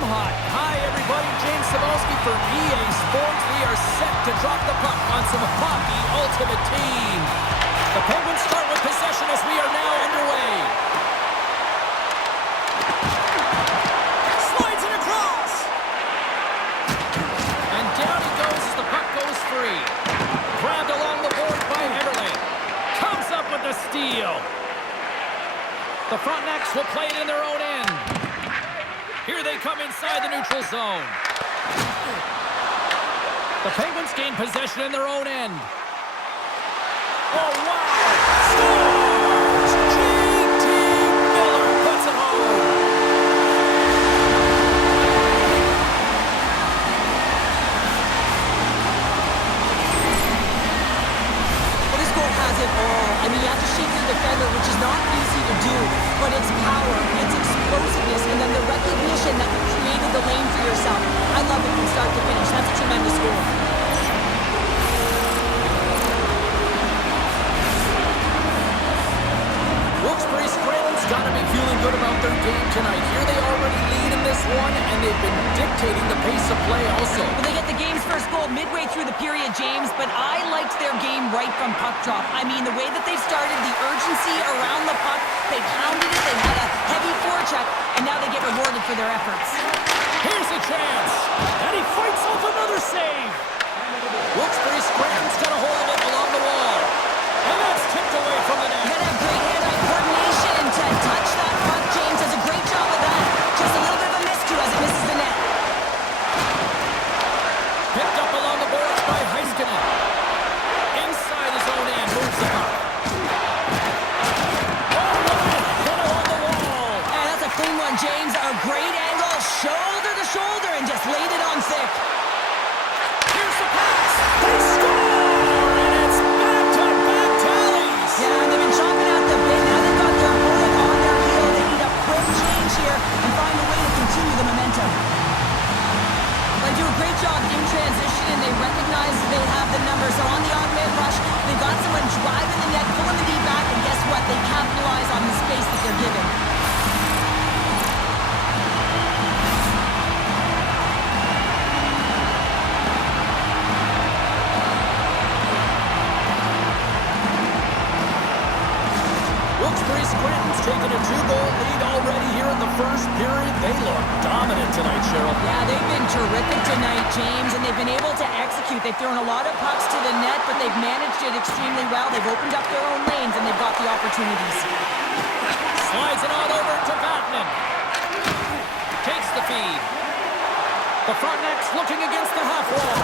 them hot. Hi, everybody. James Cybulski for EA Sports. We are set to drop the puck on some Hockey Ultimate Team. The Penguins start with possession as we are now underway. Slides it across. And down he goes as the puck goes free. Grabbed along the board by Eberle. Comes up with the steal. The Frontenacs will play it in their own end. Here they come inside the neutral zone. The Penguins gain possession in their own end. Oh, wow! Scores! J.T. Miller puts it home. Well, this goal has it all. I mean, you have to shake your defender, which is not easy to do, but it's power, it's explosiveness, and then the recognition that you created the lane for yourself. I love it from start to finish. That's a tremendous goal. Wilkes-Barre Scranton's got to be feeling good about their game tonight. Here they already lead in this one, and they've been dictating the pace of play also. Well, they get the game's first goal midway through the period, James, but I liked their game right from puck drop. I mean, the way that they've started, the urgency around the puck, they pounded it, they had a heavy forecheck, and now they get rewarded for their efforts. Here's a chance, and he fights off another save. Wilkes-Barre Scranton's got a hold of it along the wall, and that's tipped away from the net. You gotta have great hand-eye coordination to touch that puck. James does a great job of that. Just a little bit of a miscue as it misses the net. Picked up along the boards by Heiskanen. Inside his own end, moves the puck. Oh, what a hit along the wall. And that's a clean one, James. A great angle, shoulder to shoulder, and just laid it on thick. Here's the pass. They score, and it's back-to-back tallies. Yeah, and they've been chomping at the bit. Now they've got their opponent on their heel. They need a quick change here and find a way to continue the momentum. They do a great job in transition, and they recognize they have the numbers. So on the on-man rush, they've got someone driving the net, pulling the knee back, and guess what? They capitalize on the space that they're given. Wilkes-Barre Scranton's taken a 2-goal lead already here in the first period. They look dominant tonight, Cheryl. Yeah, they've been terrific tonight, James, and they've been able to execute. They've thrown a lot of pucks to the net, but they've managed it extremely well. They've opened up their own lanes, and they've got the opportunities. Slides it on over to Vatanen. Takes the feed. The Frontenacs looking against the half wall.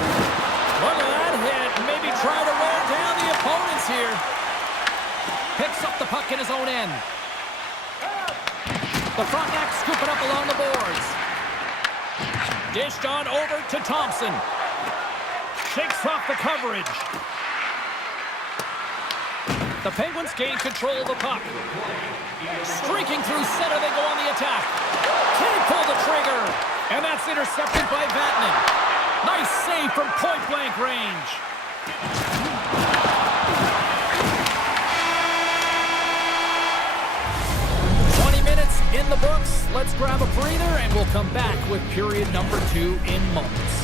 Look at that hit. Maybe try to wear down the opponents here. Picks up the puck in his own end. The Frontenacs scoop it up along the boards. Dished on over to Thompson. Shakes off the coverage. The Penguins gain control of the puck. Streaking through center, they go on the attack. Can't pull the trigger. And that's intercepted by Vatanen. Nice save from point-blank range. In the books, let's grab a breather and we'll come back with period number 2 in moments.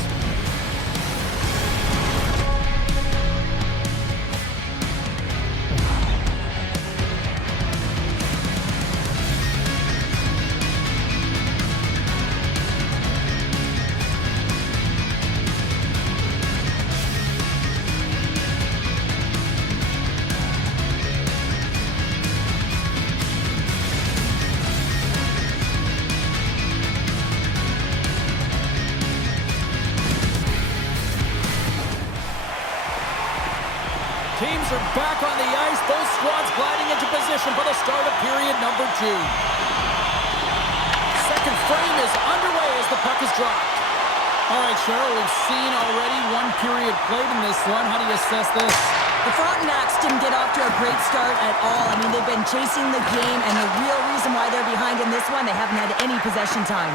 Teams are back on the ice. Both squads gliding into position for the start of period number 2. Second frame is underway as the puck is dropped. All right, Cheryl, we've seen already one period played in this one. How do you assess this? The Frontenacs didn't get off to a great start at all. I mean, they've been chasing the game, and the real reason why they're behind in this one, they haven't had any possession time.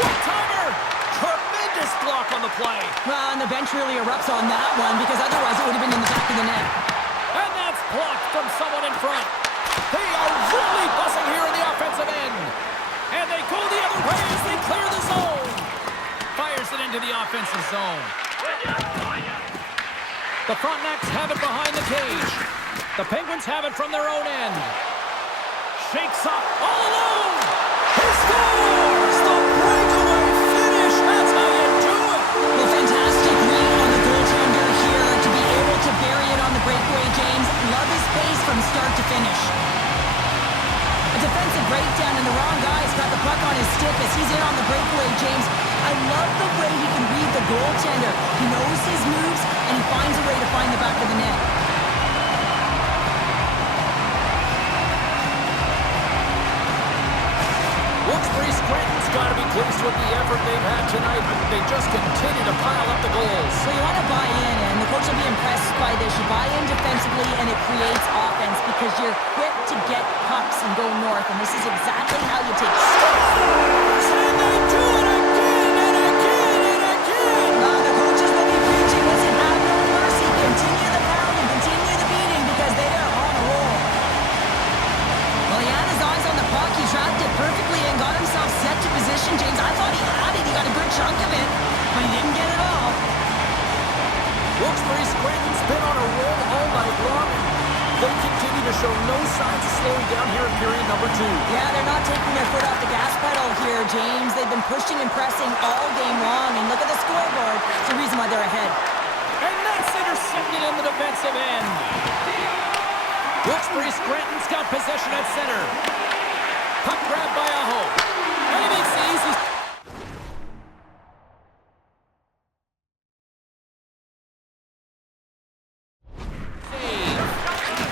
One-timer! Tremendous block on the play. Well, and the bench really erupts on that one, because otherwise it would have been in the back of the net. And that's blocked from someone in front. They are really buzzing here in the offensive end. And they go the other way as they clear the zone. Fires it into the offensive zone. The Frontenacs have it behind the cage. The Penguins have it from their own end. Shakes up all alone. He scores! The breakaway finish. That's how you do it. Well, fantastic read on the goaltender here to be able to bury it on the breakaway, James. Love his pace from start to finish. A defensive breakdown, and the wrong guy's got the puck on his stick as he's in on the breakaway, James. I love the way he can read the goaltender. He knows his moves, and he finds a way to find the back of the net. Wilkes-Barre Scranton's got to be pleased with the effort they've had tonight. They just continue to pile up the goals. So you want to buy in, and the coach will be impressed by this. You buy in defensively, and it creates offense because you're quick to get pucks and go north, and this is exactly how you take scores. And they do it again and again and again. The coaches will be preaching, listen, have no mercy. Continue the pounding, continue the beating because they are on a roll. Well, he had his eyes on the puck. He tracked it perfectly and got himself set to position, James. I thought he had it. He got a good chunk of it, but he didn't get it all. Wilkes-Barre Scranton's been on a roll all night long. They continue to show no signs of slowing down here in period number 2. Yeah, they're not taking their foot off the gas pedal here, James. They've been pushing and pressing all game long, and look at the scoreboard. It's the reason why they're ahead. And that's intercepted in the defensive end. Wilkes-Barre Scranton's got possession at center. Puck grab by Aho. And he makes the easy...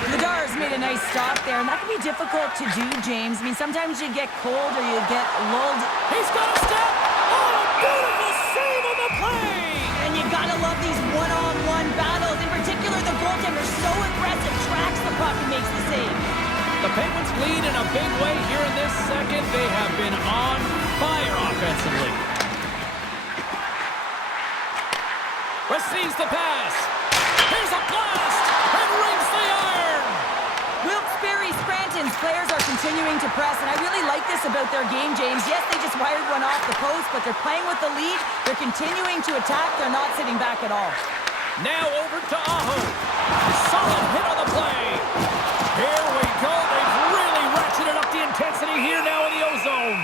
Ladar's made a nice stop there, and that can be difficult to do, James. I mean, sometimes you get cold or you get lulled. He's got a step! Oh, a beautiful save on the play! And you gotta love these one-on-one battles. In particular, the goaltender so aggressive, tracks the puck and makes the save. The Penguins lead in a big way here in this second. They have been on fire offensively. Receives the pass. Here's a blast! And rings the iron! Wilkes-Barre Scranton's players are continuing to press, and I really like this about their game, James. Yes, they just wired one off the post, but they're playing with the lead. They're continuing to attack. They're not sitting back at all. Now over to Aho. Solid hit on the play. Here we go. They've really ratcheted up the intensity here now in the O-zone.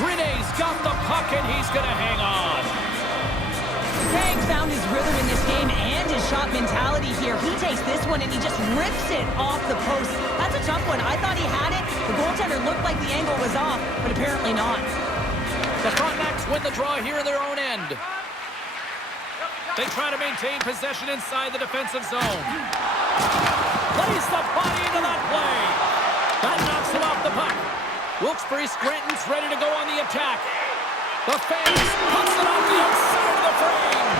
Grene's got the puck, and he's going to hang on. Craig found his rhythm in this game and his shot mentality here. He takes this one and he just rips it off the post. That's a tough one. I thought he had it. The goaltender looked like the angle was off, but apparently not. The Frontenacs win the draw here in their own end. They try to maintain possession inside the defensive zone. Plays the body into that play. That knocks him off the puck. Wilkes-Barre Scranton's ready to go on the attack. The fans puts it off the outside of the frame.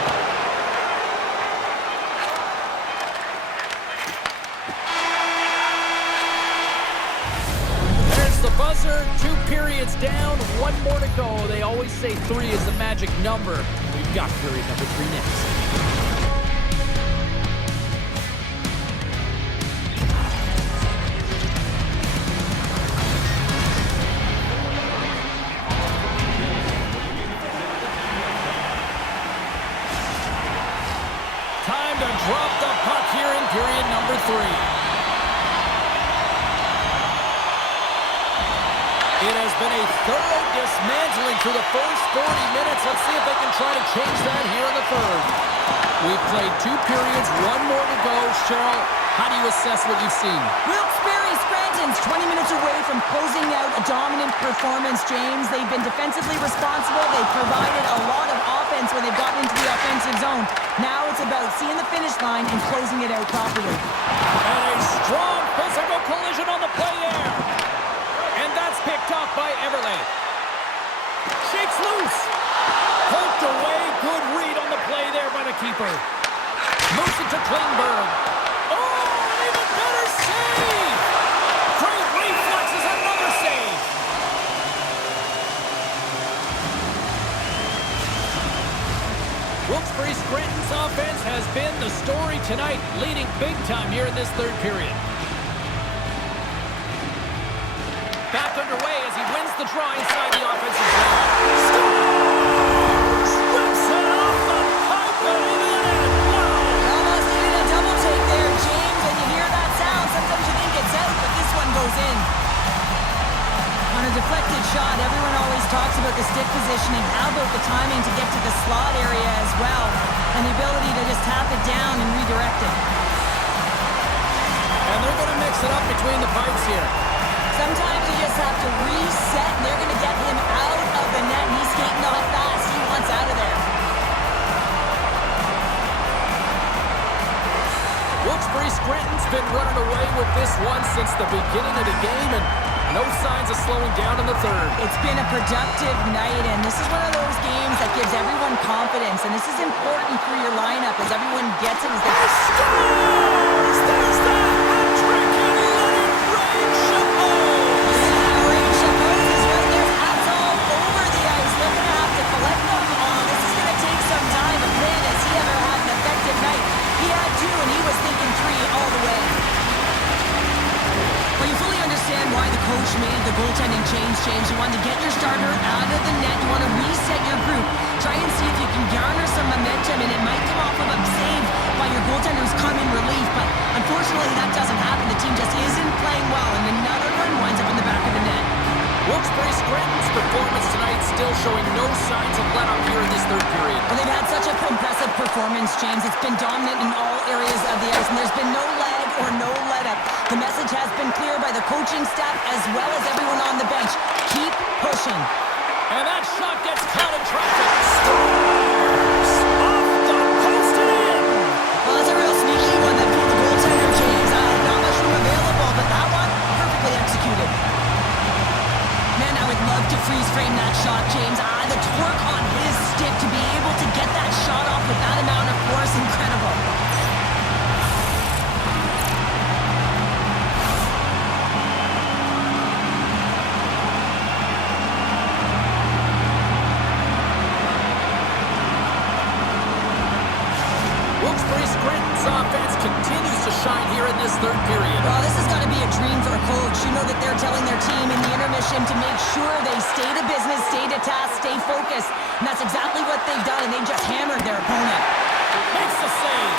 There's the buzzer. 2 periods down, 1 more to go. They always say 3 is the magic number. We've got period number 3 next. Time to drop the puck here in period number 3. It has been a thorough dismantling through the first 40 minutes. Let's see if they can try to change that here in the third. We've played 2 periods, 1 more to go. Cheryl, how do you assess what you've seen? Wilkes-Barre Scranton's 20 minutes away from closing out a dominant performance, James. They've been defensively responsible. They've provided a lot of offense when they've gotten into the offensive zone. Now it's about seeing the finish line and closing it out properly. And a strong physical collision on the play there. And that's picked off by Everly. Shakes loose. Poked away. Good read on the play there by the keeper. Moves it to Klingberg. Oh, an even better save. Great reflexes, another save. Wilkes-Barre Scranton's offense has been the story tonight, leading big time here in this third period. Back underway as he wins the the draw inside the offensive zone. Scores! Rips it off the pipe and into the net. Wow! Almost needed a double take there, James, and you hear that sound. Sometimes you think it's out, but this one goes in. On a deflected shot, everyone always talks about the stick positioning. How about the timing to get to the slot area as well, and the ability to just tap it down and redirect it. And they're going to mix it up between the pipes here. Sometimes you just have to reset, and they're going to get him out of the net. He's skating off fast. He wants out of there. Wilkes-Barre Scranton's been running away with this one since the beginning of the game, and no signs of slowing down in the third. It's been a productive night, and this is one of those games that gives everyone confidence, and this is important for your lineup as everyone gets it. As they Scores! There's the hat trick, and let it rain, Chapeau! Yeah, Ray Chapeau is right there. Hats all over the ice. They're going to have to collect them all. This is going to take some time, but man, has he ever had an effective night. He had two, and he was thinking three all the way. Well, you fully understand why the coach made the goaltending change, James. You want to get your starter out of the net. You want to reset your group. Try and see if you can garner some momentum, and it might come off of a save by your goaltender who's come in relief. But unfortunately, that doesn't happen. The team just isn't playing well, and another one winds up in the back of the net. Wilkes-Barre Scranton's performance tonight still showing no signs of let-up here in this third period. Well, they've had such an impressive performance, James. It's been dominant in all areas of the ice, and there's been no lag or no let-up. The message has been clear by the coaching staff as well as everyone on the bench. Keep pushing. And that shot gets caught in traffic. Scores! Off the post and in! Well, that's a real sneaky one that pulled the goaltender, James. Not much room available, but that one perfectly executed. Man, I would love to freeze frame that shot, James. The torque on his stick to be able to get that shot off with that amount of force, incredible. Wilkes-Barre Scranton's offense continues to shine here in this third period. Well, this is going to be a dream for a coach. You know that they're telling their team in the intermission to make sure they stay to business, stay to task, stay focused. And that's exactly what they've done, and they just hammered their opponent. Makes the save.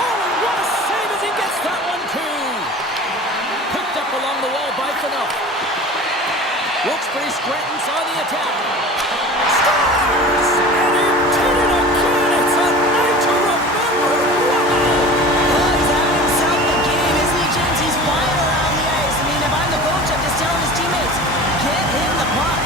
Oh, what a save as he gets that one, too. Picked up along the wall by Fanook. Wilkes-Barre Scranton's on the attack. Scores! And he did it again. It's a night to remember. Wow! Oh, he's having himself a game, isn't he, James? He's flying around the ice. I mean, if I'm the coach, I'm just telling his teammates, get him the puck.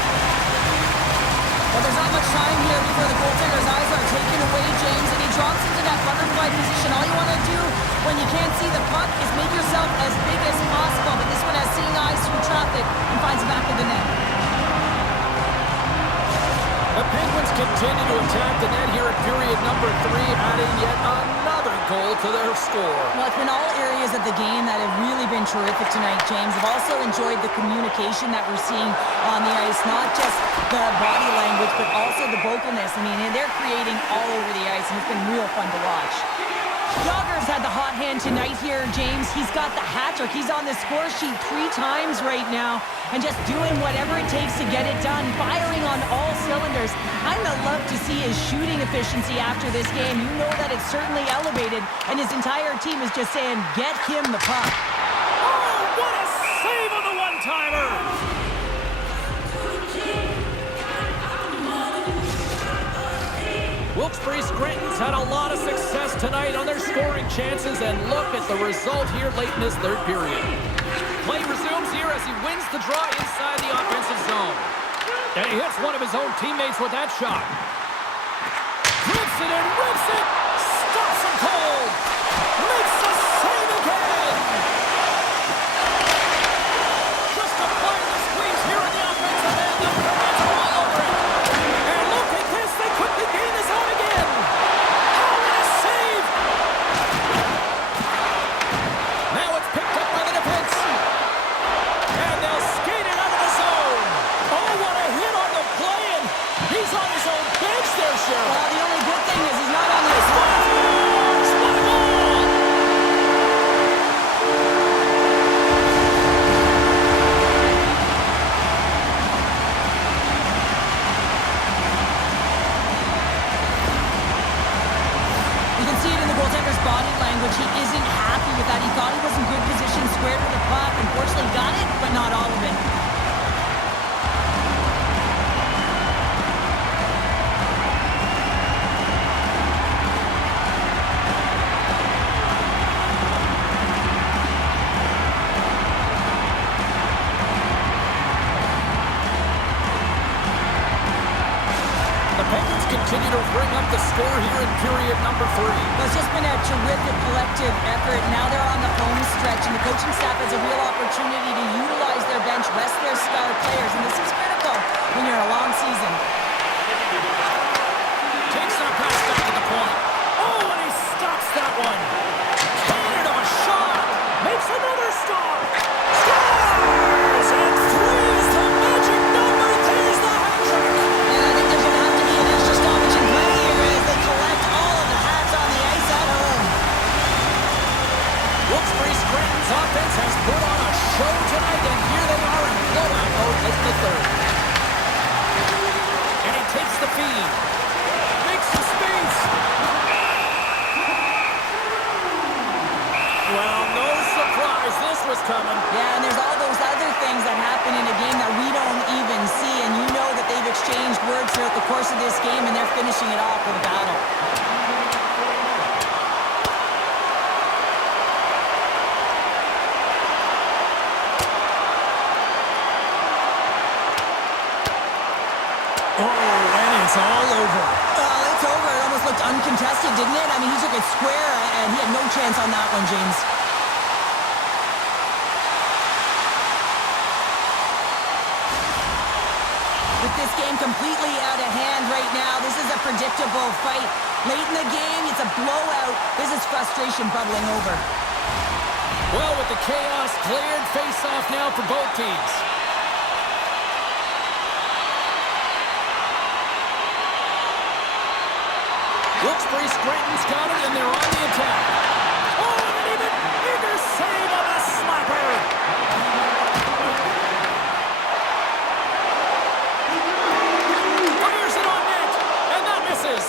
Well, there's not much time here before the goaltender's eyes are taken away, James, and he drops into that butterfly position. All you want to do when you can't see the puck is make yourself as big as possible, but this one has seeing eyes through traffic and finds the back of the net. The Penguins continue to attack the net here at period number 3, adding yet another goal to their score. Well, it's been all areas of the game that have really been terrific tonight, James. I've also enjoyed the communication that we're seeing on the ice, not just the body language, but also the vocalness. I mean, they're creating all over the ice, and it's been real fun to watch. Yager's had the hot hand tonight here, James. He's got the hat trick. He's on the score sheet 3 times right now and just doing whatever it takes to get it done, firing on all cylinders. I'm going to love to see his shooting efficiency after this game. You know that it's certainly elevated, and his entire team is just saying, get him the puck. Oh, what a save on the one-timer! Wilkes-Barre Scranton's had a lot of success tonight on their scoring chances, and look at the result here late in this third period. Play resumes here as he wins the draw inside the offensive zone. And he hits one of his own teammates with that shot. Rips it and rips it! Stops him cold! Makes the save again! Just applying the squeeze here in the offensive end. The Penguins are all over it. And look at this, they quickly gain the zone again. Oh, what a save! Now it's picked up by the defense. And they'll skate it out of the zone. Oh, what a hit on the play, and he's on his own bench there, Cheryl. Well, the only good thing is he's not on the continue to bring up the score here in period number 3. Well, it's just been a terrific collective effort. Now they're on the home stretch, and the coaching staff has a real opportunity to utilize their bench, rest their star players, and this is critical when you're in a long season. Takes that pass back to the point. Oh, and he stops that one. Cannon of a shot. Makes another stop. Scores! And 3 is the magic number. There's the hat trick. And I think there's going to have to be an extra stoppage in play here as they collect all of the hats on the ice at home. Wilkes-Barre Scranton's offense has put on a show tonight, and here they are in blowout mode as the third. And he takes the feed. Makes some space. Well, no surprise this was coming. Yeah, and there's all those other things that happen in a game that we don't even see, and you know that they've exchanged words throughout the course of this game, and they're finishing it off with a battle. Oh, and it's all over. Well, it's over. It almost looked uncontested, didn't it? I mean, he took it square, and he had no chance on that one, James. With this game completely out of hand right now, this is a predictable fight. Late in the game, it's a blowout. This is frustration bubbling over. Well, with the chaos cleared, face-off now for both teams. Wilkes-Barre Scranton's got it, and they're on the attack. Oh, and an even bigger save on a slapper. Fires it on net, and that misses.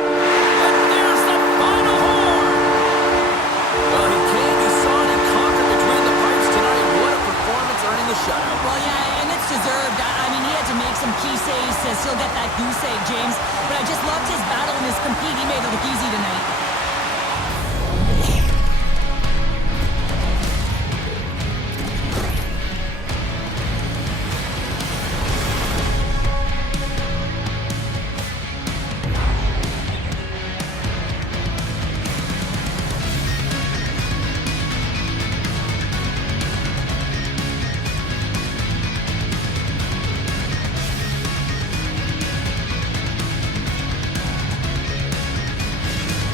And there's the final horn. Well, he came, he saw it, and conquered between the pipes tonight. What a performance, earning the shutout. Well, yeah, and it's deserved. I mean, he had to make some key saves to still get that goose egg, James. But I just loved his battle and his compete. He made it look easy tonight.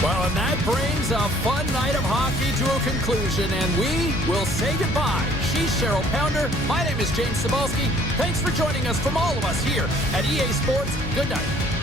Well, and that brings a fun night of hockey to a conclusion, and we will say goodbye. She's Cheryl Pounder. My name is James Cybulski. Thanks for joining us from all of us here at EA Sports. Good night.